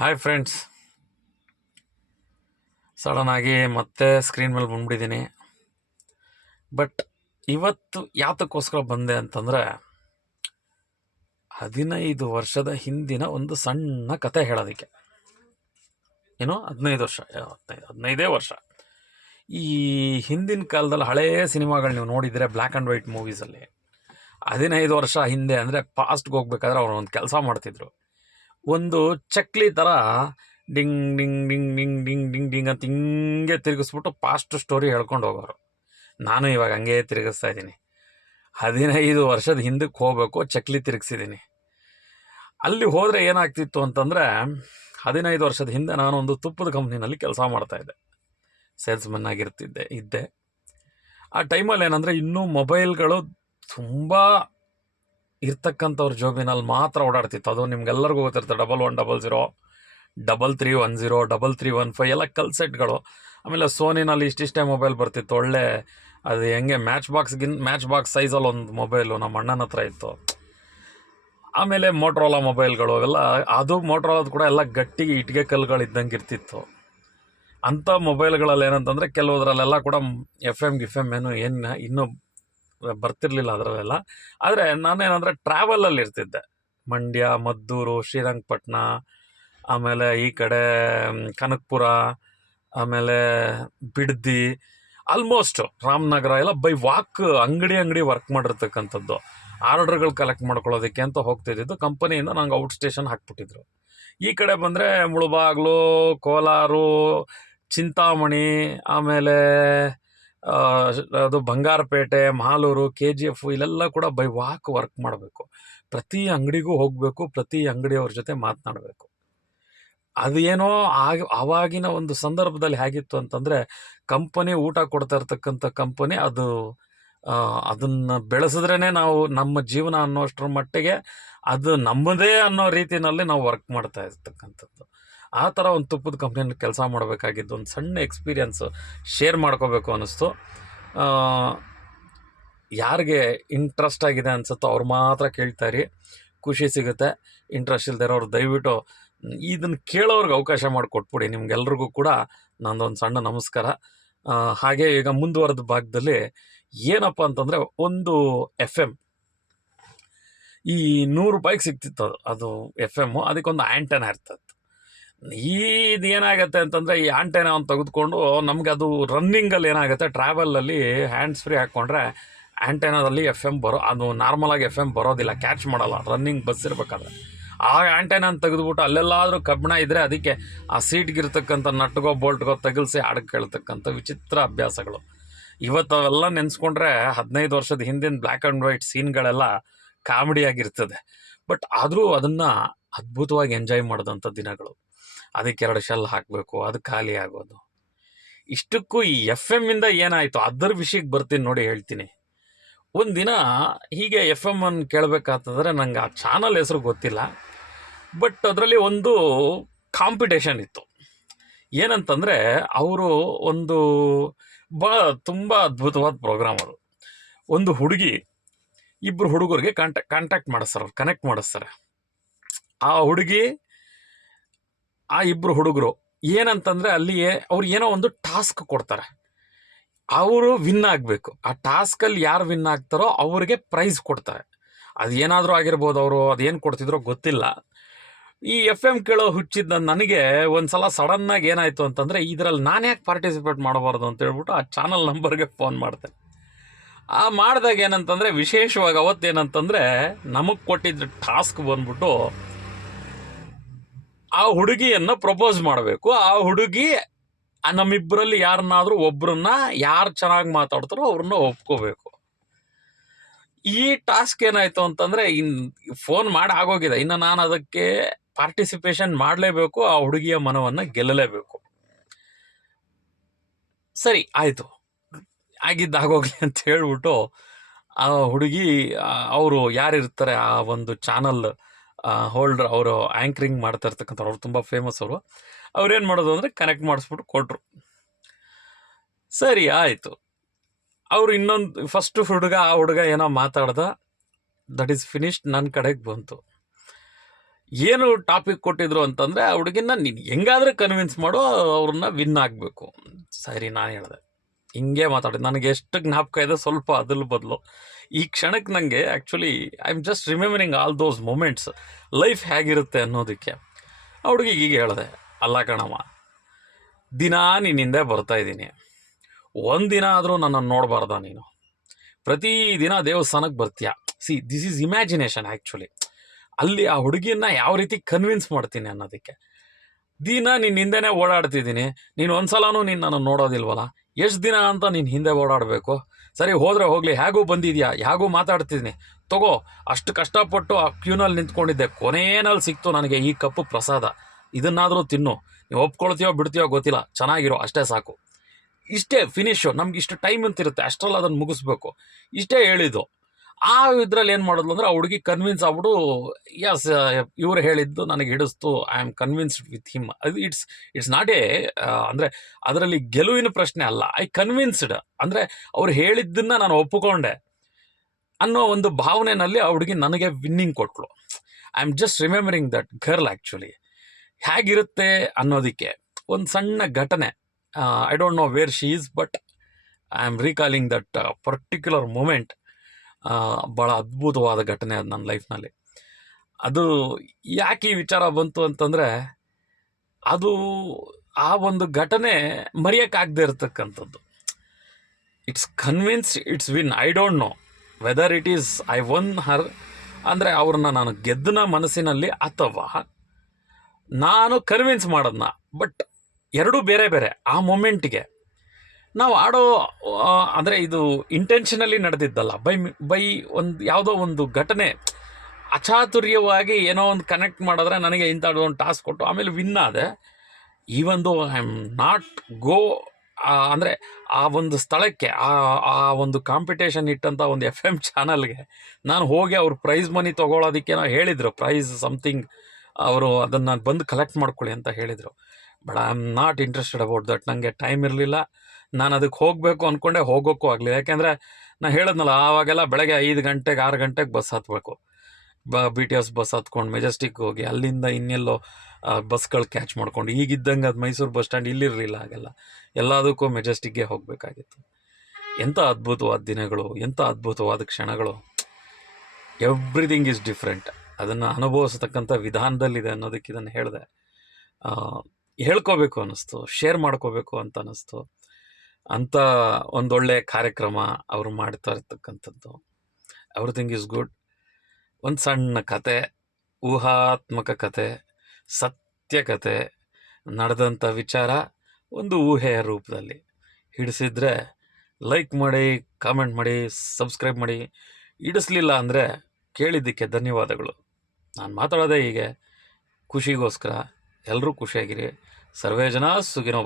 Hi friends sudden ಆಗಿ ಮತ್ತೆ screen ಮೇಲೆ ಬಂದ್ಬಿಟ್ಟಿದ್ದೀನಿ. ಬಟ್ ಇವತ್ತು ಯಾತಕ್ಕೋಸ್ಕರ ಬಂದೆ ಅಂತಂದರೆ, ಹದಿನೈದು ವರ್ಷದ ಹಿಂದಿನ ಒಂದು ಸಣ್ಣ ಕತೆ ಹೇಳೋದಕ್ಕೆ. ಏನು? ಹದಿನೈದು ವರ್ಷ ಹದಿನೈದು, ಹದಿನೈದೇ ವರ್ಷ. ಈ ಹಿಂದಿನ ಕಾಲದಲ್ಲಿ ಹಳೆಯ ಸಿನಿಮಾಗಳು ನೀವು ನೋಡಿದರೆ ಬ್ಲ್ಯಾಕ್ ಆ್ಯಂಡ್ ವೈಟ್ ಮೂವೀಸಲ್ಲಿ ಹದಿನೈದು ವರ್ಷ ಹಿಂದೆ ಅಂದರೆ ಪಾಸ್ಟ್ಗೆ ಹೋಗ್ಬೇಕಾದ್ರೆ ಅವ್ರು ಒಂದು ಕೆಲಸ ಮಾಡ್ತಿದ್ರು. ಒಂದು ಚಕ್ಲಿ ಥರ ಡಿಂಗ್ ಡಿಂಗ್ ಡಿಂಗ್ ಡಿಂಗ್ ಡಿಂಗ್ ಡಿಂಗ್ ಡಿಂಗ್ ಅಂತ ಹಿಂಗೆ ತಿರುಗಿಸ್ಬಿಟ್ಟು ಪಾಸ್ಟ್ ಸ್ಟೋರಿ ಹೇಳ್ಕೊಂಡು ಹೋಗೋರು. ನಾನು ಇವಾಗ ಹಂಗೆ ತಿರುಗಿಸ್ತಾ ಇದ್ದೀನಿ. ಹದಿನೈದು ವರ್ಷದ ಹಿಂದಕ್ಕೆ ಹೋಗಬೇಕು, ಚಕ್ಲಿ ತಿರುಗಿಸಿದ್ದೀನಿ. ಅಲ್ಲಿ ಹೋದರೆ ಏನಾಗ್ತಿತ್ತು ಅಂತಂದರೆ, ಹದಿನೈದು ವರ್ಷದ ಹಿಂದೆ ನಾನು ಒಂದು ತುಪ್ಪದ ಕಂಪ್ನಿನಲ್ಲಿ ಕೆಲಸ ಮಾಡ್ತಾಯಿದ್ದೆ ಸೇಲ್ಸ್ಮನ್ ಆಗಿರ್ತಿದ್ದೆ, ಇದ್ದೆ. ಆ ಟೈಮಲ್ಲಿ ಏನಂದರೆ ಇನ್ನೂ ಮೊಬೈಲ್ಗಳು ತುಂಬ ಇರ್ತಕ್ಕಂಥವ್ರ ಜೋಬಿನಲ್ಲಿ ಮಾತ್ರ ಓಡಾಡ್ತಿತ್ತು. ಅದು ನಿಮ್ಗೆಲ್ಲರಿಗೂ ಗೊತ್ತಿರುತ್ತೆ. Double one, double zero, double three, one zero, double three, one five ಎಲ್ಲ ಕಲ್ ಸೆಟ್ಗಳು. ಆಮೇಲೆ ಸೋನಿನಲ್ಲಿ ಇಷ್ಟಿಷ್ಟೇ ಮೊಬೈಲ್ ಬರ್ತಿತ್ತು. ಒಳ್ಳೆ, ಅದು ಹೆಂಗೆ ಮ್ಯಾಚ್ ಬಾಕ್ಸ್ಗಿನ್ ಮ್ಯಾಚ್ ಬಾಕ್ಸ್ ಸೈಜಲ್ಲಿ ಒಂದು ಮೊಬೈಲು ನಮ್ಮ ಅಣ್ಣನ ಹತ್ರ ಇತ್ತು. ಆಮೇಲೆ ಮೋಟ್ರೋಲ ಮೊಬೈಲ್ಗಳು ಅವೆಲ್ಲ, ಅದು ಮೋಟ್ರೋಲಾದ ಕೂಡ ಎಲ್ಲ ಗಟ್ಟಿ ಇಟ್ಟಿಗೆ ಕಲ್ಲುಗಳು ಇದ್ದಂಗೆ ಇರ್ತಿತ್ತು. ಅಂಥ ಮೊಬೈಲ್ಗಳಲ್ಲಿ ಏನಂತಂದರೆ ಕೆಲವುದ್ರಲ್ಲೆಲ್ಲ ಕೂಡ ಎಫ್ ಎಂ ಗಿಫ್ ಎಂ ಏನು ಏನು, ಇನ್ನೂ ಬರ್ತಿರ್ಲಿಲ್ಲ ಅದರಲ್ಲೆಲ್ಲ. ಆದರೆ ನಾನೇನಂದರೆ ಟ್ರಾವೆಲಲ್ಲಿ ಇರ್ತಿದ್ದೆ. ಮಂಡ್ಯ, ಮದ್ದೂರು ಶ್ರೀರಂಗಪಟ್ಟಣ ಆಮೇಲೆ ಈ ಕಡೆ ಕನಕಪುರ, ಆಮೇಲೆ ಬಿಡ್ದಿ ಆಲ್ಮೋಸ್ಟ್ ರಾಮನಗರ ಎಲ್ಲ ಬೈ ವಾಕ್ ಅಂಗಡಿ ಅಂಗಡಿ ವರ್ಕ್ ಮಾಡಿರ್ತಕ್ಕಂಥದ್ದು. ಆರ್ಡರ್ಗಳು ಕಲೆಕ್ಟ್ ಮಾಡ್ಕೊಳ್ಳೋದಕ್ಕೆ ಅಂತ ಹೋಗ್ತಿದ್ದಿದ್ದು. ಕಂಪನಿಯಿಂದ ನಂಗೆ ಔಟ್ ಸ್ಟೇಷನ್ ಹಾಕ್ಬಿಟ್ಟಿದ್ರು. ಈ ಕಡೆ ಬಂದರೆ ಮುಳುಬಾಗ್ಲು, ಕೋಲಾರು, ಚಿಂತಾಮಣಿ, ಆಮೇಲೆ ಅದು Bangarapet, Malur, K G F ಇಲ್ಲೆಲ್ಲ ಕೂಡ ಬೈ ವಾಕ್ ವರ್ಕ್ ಮಾಡಬೇಕು. ಪ್ರತಿ ಅಂಗಡಿಗೂ ಹೋಗಬೇಕು, ಪ್ರತಿ ಅಂಗಡಿಯವ್ರ ಜೊತೆ ಮಾತನಾಡಬೇಕು. ಅದೇನೋ ಆಗ, ಆವಾಗಿನ ಒಂದು ಸಂದರ್ಭದಲ್ಲಿ ಹೇಗಿತ್ತು ಅಂತಂದರೆ, ಕಂಪನಿ ಊಟ ಕೊಡ್ತಾ ಇರ್ತಕ್ಕಂಥ ಕಂಪನಿ ಅದು ಅದನ್ನು ಬೆಳೆಸಿದ್ರೇ ನಾವು ನಮ್ಮ ಜೀವನ ಅನ್ನೋಷ್ಟರ ಮಟ್ಟಿಗೆ ಅದು ನಮ್ಮದೇ ಅನ್ನೋ ರೀತಿಯಲ್ಲಿ ನಾವು ವರ್ಕ್ ಮಾಡ್ತಾ ಇರ್ತಕ್ಕಂಥದ್ದು. ಆ ಥರ ಒಂದು ತುಪ್ಪದ ಕಂಪ್ನಿಯಲ್ಲಿ ಕೆಲಸ ಮಾಡಬೇಕಾಗಿದ್ದು ಒಂದು ಸಣ್ಣ ಎಕ್ಸ್ಪೀರಿಯನ್ಸು ಶೇರ್ ಮಾಡ್ಕೋಬೇಕು ಅನ್ನಿಸ್ತು. ಯಾರಿಗೆ ಇಂಟ್ರೆಸ್ಟ್ ಆಗಿದೆ ಅನ್ಸುತ್ತೋ ಅವ್ರು ಮಾತ್ರ ಕೇಳ್ತಾಯಿರಿ ಖುಷಿ ಸಿಗುತ್ತೆ. ಇಂಟ್ರೆಸ್ಟ್ ಇಲ್ದೇ ಇರೋರು ದಯವಿಟ್ಟು ಇದನ್ನು ಕೇಳೋರ್ಗೆ ಅವಕಾಶ ಮಾಡಿಕೊಟ್ಬಿಡಿ. ನಿಮ್ಗೆಲ್ರಿಗೂ ಕೂಡ ನಂದೊಂದು ಸಣ್ಣ ನಮಸ್ಕಾರ. ಹಾಗೆ ಈಗ ಮುಂದುವರೆದ ಭಾಗದಲ್ಲಿ ಏನಪ್ಪ ಅಂತಂದರೆ ಒಂದು ಎಫ್ ಎಂ ಈ ನೂರು ರೂಪಾಯಿಗೆ ಸಿಗ್ತಿತ್ತು ಅದು ಅದು ಎಫ್ ಎಮ್ಮು ಅದಕ್ಕೊಂದು ಆ್ಯಂಟನ ಇರ್ತದೆ. ಇದು ಏನಾಗುತ್ತೆ ಅಂತಂದರೆ ಈ ಆ್ಯಂಟೆನ ತೆಗೆದುಕೊಂಡು ನಮ್ಗೆ ಅದು ರನ್ನಿಂಗಲ್ಲಿ ಏನಾಗುತ್ತೆ ಟ್ರಾವೆಲಲ್ಲಿ ಹ್ಯಾಂಡ್ಸ್ ಫ್ರೀ ಹಾಕ್ಕೊಂಡ್ರೆ ಆ್ಯಂಟೆನಾದಲ್ಲಿ ಎಫ್ ಎಂ ಬರೋ, ಅದು ನಾರ್ಮಲಾಗಿ ಎಫ್ ಎಂ ಬರೋದಿಲ್ಲ ಕ್ಯಾಚ್ ಮಾಡಲ್ಲ ರನ್ನಿಂಗ್ ಬಸ್ ಇರಬೇಕಾದ್ರೆ. ಆ ಆ್ಯಂಟೆನಾನ ತೆಗೆದುಬಿಟ್ಟು ಅಲ್ಲೆಲ್ಲಾದರೂ ಕಬ್ಬಣ ಇದ್ದರೆ ಅದಕ್ಕೆ ಆ ಸೀಟ್ಗಿರ್ತಕ್ಕಂಥ ನಟ್ಗೋ ಬೋಲ್ಟ್ಗೋ ತಗಲ್ಸಿ ಹಾಡು ಕೇಳ್ತಕ್ಕಂಥ ವಿಚಿತ್ರ ಅಭ್ಯಾಸಗಳು. ಇವತ್ತು ಅವೆಲ್ಲ ನೆನೆಸ್ಕೊಂಡ್ರೆ ಹದಿನೈದು ವರ್ಷದ ಹಿಂದಿನ ಬ್ಲ್ಯಾಕ್ ಆ್ಯಂಡ್ ವೈಟ್ ಸೀನ್ಗಳೆಲ್ಲ ಕಾಮಿಡಿಯಾಗಿರ್ತದೆ ಬಟ್ ಆದರೂ ಅದನ್ನು ಅದ್ಭುತವಾಗಿ ಎಂಜಾಯ್ ಮಾಡಿದಂಥ ದಿನಗಳು. ಅದಕ್ಕೆ ಎರಡು ಶೆಲ್ ಹಾಕಬೇಕು, ಅದು ಖಾಲಿ ಆಗೋದು. ಇಷ್ಟಕ್ಕೂ ಈ ಎಫ್ ಎಮ್ಮಿಂದ ಏನಾಯಿತು? ಅದರ ವಿಷಯಕ್ಕೆ ಬರ್ತೀನಿ ನೋಡಿ, ಹೇಳ್ತೀನಿ. ಒಂದು ದಿನ ಹೀಗೆ ಎಫ್ ಎಂ ಅನ್ನು ಕೇಳಬೇಕಾಗ್ತದ್ರೆ ನಂಗೆ ಆ ಚಾನಲ್ ಹೆಸರು ಗೊತ್ತಿಲ್ಲ. ಬಟ್ ಅದರಲ್ಲಿ ಒಂದು ಕಾಂಪಿಟೇಷನ್ ಇತ್ತು. ಏನಂತಂದರೆ ಅವರು ಒಂದು ಭಾಳ ತುಂಬ ಅದ್ಭುತವಾದ ಪ್ರೋಗ್ರಾಮ್ ಅದು. ಒಂದು ಹುಡುಗಿ ಇಬ್ಬರು ಹುಡುಗರಿಗೆ ಕಾಂಟ್ಯಾಕ್ಟ್ ಕಾಂಟ್ಯಾಕ್ಟ್ ಮಾಡಿಸ್ತಾರೆ ಅವ್ರು ಕನೆಕ್ಟ್ ಮಾಡಿಸ್ತಾರೆ. ಆ ಹುಡುಗಿ ಆ ಇಬ್ಬರು ಹುಡುಗರು ಏನಂತಂದರೆ ಅಲ್ಲಿ ಅವ್ರು ಏನೋ ಒಂದು ಟಾಸ್ಕ್ ಕೊಡ್ತಾರೆ. ಅವರು ವಿನ್ ಆಗಬೇಕು. ಆ ಟಾಸ್ಕಲ್ಲಿ ಯಾರು ವಿನ್ ಆಗ್ತಾರೋ ಅವ್ರಿಗೆ ಪ್ರೈಸ್ ಕೊಡ್ತಾರೆ. ಅದು ಏನಾದರೂ ಆಗಿರ್ಬೋದು ಅವರು ಅದೇನು ಕೊಡ್ತಿದ್ರೋ ಗೊತ್ತಿಲ್ಲ. ಈ ಎಫ್ ಎಂ ಕೇಳೋ ಹುಚ್ಚಿದ್ದ ನನಗೆ ಒಂದು ಸಲ ಸಡನ್ನಾಗಿ ಏನಾಯಿತು ಅಂತಂದರೆ ಇದರಲ್ಲಿ ನಾನು ಯಾಕೆ ಪಾರ್ಟಿಸಿಪೇಟ್ ಮಾಡಬಾರ್ದು ಅಂತ ಹೇಳ್ಬಿಟ್ಟು ಆ ಚಾನಲ್ ನಂಬರ್ಗೆ ಫೋನ್ ಮಾಡ್ದೆ. ಆ ಮಾಡಿದಾಗ ಏನಂತಂದರೆ ವಿಶೇಷವಾಗಿ ಅವತ್ತೇನಂತಂದರೆ ನಮಗೆ ಕೊಟ್ಟಿದ್ದ ಟಾಸ್ಕ್ ಬಂದ್ಬಿಟ್ಟು ಆ ಹುಡುಗಿಯನ್ನು ಪ್ರಪೋಸ್ ಮಾಡಬೇಕು. ಆ ಹುಡುಗಿ ನಮ್ಮಿಬ್ಬರಲ್ಲಿ ಯಾರನ್ನಾದರೂ ಒಬ್ಬರನ್ನ ಯಾರು ಚೆನ್ನಾಗಿ ಮಾತಾಡ್ತಾರೋ ಅವ್ರನ್ನ ಒಪ್ಕೋಬೇಕು. ಈ ಟಾಸ್ಕ್ ಏನಾಯ್ತು ಅಂತಂದ್ರೆ, ಇನ್ ಫೋನ್ ಮಾಡಿ ಆಗೋಗಿದೆ. ಇನ್ನು ನಾನು ಅದಕ್ಕೆ ಪಾರ್ಟಿಸಿಪೇಷನ್ ಮಾಡಲೇಬೇಕು, ಆ ಹುಡುಗಿಯ ಮನವನ್ನ ಗೆಲ್ಲಲೇಬೇಕು. ಸರಿ, ಆಯ್ತು. ಆಗಿದ್ದಾಗೋಗ್ಲಿ ಅಂತ ಹೇಳ್ಬಿಟ್ಟು, ಆ ಹುಡುಗಿ ಅವರು ಯಾರಿರ್ತಾರೆ, ಆ ಒಂದು ಚಾನಲ್ ಹೋಲ್ಡರ್ ಅವರು ಆ್ಯಂಕರಿಂಗ್ ಮಾಡ್ತಾ ಇರ್ತಕ್ಕಂಥವ್ರು ಅವ್ರು ತುಂಬ ಫೇಮಸ್ ಅವರು. ಅವ್ರೇನು ಮಾಡೋದು ಅಂದರೆ ಕನೆಕ್ಟ್ ಮಾಡಿಸ್ಬಿಟ್ಟು ಕೊಟ್ಟರು ಸರಿ, ಆಯಿತು. ಅವರು ಇನ್ನೊಂದು ಫಸ್ಟ್ ಹುಡುಗ, ಆ ಹುಡುಗ ಏನೋ ಮಾತಾಡ್ದ. ದಟ್ ಈಸ್ ಫಿನಿಶ್ಡ್ ನನ್ನ ಕಡೆಗೆ ಬಂತು. ಏನು ಟಾಪಿಕ್ ಕೊಟ್ಟಿದ್ರು ಅಂತಂದರೆ, ಆ ಹುಡುಗಿನ ನೀನು ಹೆಂಗಾದ್ರೆ ಕನ್ವಿನ್ಸ್ ಮಾಡೋ, ಅವ್ರನ್ನ ವಿನ್ ಆಗಬೇಕು. ಸರಿ, ನಾನು ಹೇಳಿದೆ. ಹಿಂಗೆ ಮಾತಾಡಿದೆ. ನನಗೆ ಎಷ್ಟು ಜ್ಞಾಪಕ ಇದೆ ಸ್ವಲ್ಪ ಅದ್ರ ಬದಲು. ಈ ಕ್ಷಣಕ್ಕೆ ನನಗೆ actually I am just remembering all those moments life ಹೇಗಿರುತ್ತೆ ಅನ್ನೋದಕ್ಕೆ. ಆ ಹುಡುಗಿಗೆ ಈಗ ಹೇಳಿದೆ. ಅಲ್ಲ ಕಣಮ್ಮ ದಿನ ನಿನ್ನ ಬರ್ತಾಯಿದ್ದೀನಿ ಒಂದಿನ ಆದರೂ ನನ್ನನ್ನು ನೋಡಬಾರ್ದ ನೀನು? ಪ್ರತಿದಿನ ದೇವಸ್ಥಾನಕ್ಕೆ ಬರ್ತೀಯ? See this is imagination actually ಅಲ್ಲಿ ಆ ಹುಡುಗಿಯನ್ನ ಯಾವ ರೀತಿ ಕನ್ವಿನ್ಸ್ ಮಾಡ್ತೀನಿ ಅನ್ನೋದಕ್ಕೆ. ದಿನ ನಿನ್ನ ಹಿಂದೆನೇ ಓಡಾಡ್ತಿದ್ದೀನಿ. ನೀನು ಒಂದ್ಸಲನೂ ನೀನು ನಾನು ನೋಡೋದಿಲ್ವಲ್ಲ? ಎಷ್ಟು ದಿನ ಅಂತ ನೀನು ಹಿಂದೆ ಓಡಾಡಬೇಕು? ಸರಿ, ಹೋದರೆ ಹೋಗಲಿ, ಹೇಗೂ ಬಂದಿದ್ಯಾ? ಹೇಗೂ ಮಾತಾಡ್ತಿದ್ದೀನಿ ತಗೋ, ಅಷ್ಟು ಕಷ್ಟಪಟ್ಟು ಆ ಕ್ಯೂನಲ್ಲಿ ನಿಂತ್ಕೊಂಡಿದ್ದೆ. ಕೊನೇನಲ್ಲಿ ಸಿಕ್ತು ನನಗೆ ಈ ಕಪ್ಪು ಪ್ರಸಾದ. ಇದನ್ನಾದರೂ ತಿನ್ನು. ನೀವು ಒಪ್ಕೊಳ್ತೀಯೋ ಬಿಡ್ತೀಯೋ ಗೊತ್ತಿಲ್ಲ. ಚೆನ್ನಾಗಿರೋ, ಅಷ್ಟೇ ಸಾಕು. ಇಷ್ಟೇ ಫಿನಿಶು ನಮ್ಗೆ ಇಷ್ಟು ಟೈಮ್ ಅಂತ ಇರುತ್ತೆ ಅಷ್ಟರಲ್ಲಿ ಅದನ್ನು ಮುಗಿಸ್ಬೇಕು. ಇಷ್ಟೇ ಹೇಳಿದ್ದು. ಆ ಇದ್ರಲ್ಲಿ ಏನು ಮಾಡಿದ್ಲು ಅಂದ್ರೆ ಆ ಹುಡುಗಿ ಕನ್ವಿನ್ಸ್ ಆಗ್ಬಿಟ್ಟು ಯಸ್ ಇವ್ರು ಹೇಳಿದ್ದು ನನಗೆ ಹಿಡಿಸ್ತು. I am convinced with him ಅದು ಇಟ್ಸ್ ಇಟ್ಸ್ ನಾಟ್ ಎ ಅಂದರೆ ಅದರಲ್ಲಿ ಗೆಲುವಿನ ಪ್ರಶ್ನೆ ಅಲ್ಲ. ಐ ಕನ್ವಿನ್ಸ್ಡ್ ಅಂದರೆ ಅವ್ರು ಹೇಳಿದ್ದನ್ನ ನಾನು ಒಪ್ಪಿಕೊಂಡೆ ಅನ್ನೋ ಒಂದು ಭಾವನೆನಲ್ಲಿ ಆ ಹುಡುಗಿ ನನಗೆ winning ಕೊಟ್ಲು I am just remembering that girl actually ಹೇಗಿರುತ್ತೆ ಅನ್ನೋದಕ್ಕೆ ಒಂದು ಸಣ್ಣ ಘಟನೆ. I don't know where she is but I am recalling that particular moment ಭಾಳ ಅದ್ಭುತವಾದ ಘಟನೆ ಅದು ನನ್ನ ಲೈಫ್ನಲ್ಲಿ. ಅದು ಯಾಕೆ ಈ ವಿಚಾರ ಬಂತು ಅಂತಂದರೆ, ಅದು ಆ ಒಂದು ಘಟನೆ ಮರೆಯೋಕ್ಕಾಗದೇ ಇರತಕ್ಕಂಥದ್ದು. It's convince it's win I don't know whether it is I won her ಅಂದರೆ ಅವ್ರನ್ನ ನಾನು ಗೆದ್ದನ ಮನಸ್ಸಿನಲ್ಲಿ ಅಥವಾ ನಾನು ಕನ್ವಿನ್ಸ್ ಮಾಡೋದನ್ನ ಬಟ್ ಎರಡೂ ಬೇರೆ ಬೇರೆ ಆ ಮೊಮೆಂಟಿಗೆ ನಾವು ಆಡೋ ಅಂದರೆ ಇದು ಇಂಟೆನ್ಷನಲ್ಲಿ ನಡೆದಿದ್ದಲ್ಲ. ಬೈ ಬೈ ಒಂದು ಯಾವುದೋ ಒಂದು ಘಟನೆ ಅಚಾತುರ್ಯವಾಗಿ ಏನೋ ಒಂದು ಕನೆಕ್ಟ್ ಮಾಡಿದ್ರೆ ನನಗೆ ಇಂಥ ಒಂದು ಟಾಸ್ಕ್ ಕೊಟ್ಟು ಆಮೇಲೆ ವಿನ್ ಆದೆ. ಈವನ್ ಒಂದು ಐ ಆಮ್ ನಾಟ್ ಗೋ ಅಂದರೆ ಆ ಒಂದು ಸ್ಥಳಕ್ಕೆ, ಆ ಆ ಒಂದು ಕಾಂಪಿಟೇಷನ್ ಇಟ್ಟಂಥ ಒಂದು ಎಫ್ ಎಂ ಚಾನಲ್ಗೆ ನಾನು ಹೋಗಿ ಅವ್ರ ಪ್ರೈಸ್ ಮನಿ ತೊಗೊಳೋದಕ್ಕೆ ನಾವು ಹೇಳಿದರು. ಪ್ರೈಸ್ ಸಮಥಿಂಗ್ ಅವರು ಅದನ್ನು ಬಂದು ಕಲೆಕ್ಟ್ ಮಾಡ್ಕೊಳ್ಳಿ ಅಂತ ಹೇಳಿದರು. But I am not interested about that ನನಗೆ ಟೈಮ್ ಇರಲಿಲ್ಲ. ನಾನು ಅದಕ್ಕೆ ಹೋಗಬೇಕು ಅಂದ್ಕೊಂಡೆ ಹೋಗೋಕ್ಕೂ ಆಗಲಿಲ್ಲ. ಯಾಕೆಂದರೆ ನಾನು ಹೇಳಿದ್ನಲ್ಲ, ಆವಾಗೆಲ್ಲ ಬೆಳಗ್ಗೆ ಐದು ಗಂಟೆಗೆ, ಆರು ಗಂಟೆಗೆ ಬಸ್ ಹತ್ತಬೇಕು ಬ ಬಿ ಟಿ ಎಸ್ ಬಸ್ ಹತ್ಕೊಂಡು ಮೆಜೆಸ್ಟಿಕ್ ಹೋಗಿ, ಅಲ್ಲಿಂದ ಇನ್ನೆಲ್ಲೋ ಬಸ್ಗಳು ಕ್ಯಾಚ್ ಮಾಡ್ಕೊಂಡು, ಈಗಿದ್ದಂಗೆ ಅದು ಮೈಸೂರು ಬಸ್ ಸ್ಟ್ಯಾಂಡ್ ಇಲ್ಲಿರಲಿಲ್ಲ ಹಾಗೆಲ್ಲ. ಎಲ್ಲದಕ್ಕೂ ಮೆಜೆಸ್ಟಿಕ್ಗೆ ಹೋಗಬೇಕಾಗಿತ್ತು. ಎಂಥ ಅದ್ಭುತವಾದ ದಿನಗಳು ಎಂಥ ಅದ್ಭುತವಾದ ಕ್ಷಣಗಳು. ಎವ್ರಿಥಿಂಗ್ ಈಸ್ ಡಿಫ್ರೆಂಟ್ ಅದನ್ನು ಅನುಭವಿಸ್ತಕ್ಕಂಥ ವಿಧಾನದಲ್ಲಿದೆ ಅನ್ನೋದಕ್ಕೆ ಇದನ್ನು ಹೇಳಿದೆ. ಹೇಳ್ಕೋಬೇಕು ಅನ್ನಿಸ್ತು ಶೇರ್ ಮಾಡ್ಕೋಬೇಕು ಅಂತ ಅನ್ನಿಸ್ತು. ಅಂಥ ಒಂದೊಳ್ಳೆ ಕಾರ್ಯಕ್ರಮ ಅವರು ಮಾಡ್ತಾ ಇರ್ತಕ್ಕಂಥದ್ದು. ಎವ್ರಿಥಿಂಗ್ ಈಸ್ ಗುಡ್ ಒಂದು ಸಣ್ಣ ಕತೆ, ಊಹಾತ್ಮಕ ಕತೆ, ಸತ್ಯ ಕತೆ ನಡೆದಂಥ ವಿಚಾರ ಒಂದು ಊಹೆಯ ರೂಪದಲ್ಲಿ. ಹಿಡಿಸಿದ್ರೆ ಲೈಕ್ ಮಾಡಿ ಕಾಮೆಂಟ್ ಮಾಡಿ ಸಬ್ಸ್ಕ್ರೈಬ್ ಮಾಡಿ, ಹಿಡಿಸ್ಲಿಲ್ಲ ಅಂದರೆ ಕೇಳಿದ್ದಕ್ಕೆ ಧನ್ಯವಾದಗಳು. ನಾನು ಮಾತಾಡೋದೇ ಹೀಗೆ. ಖುಷಿಗೋಸ್ಕರ ಎಲ್ಲರೂ ಖುಷಿಯಾಗಿರಿ. ಸರ್ವೇ ಜನ ಸುಗಿನೋ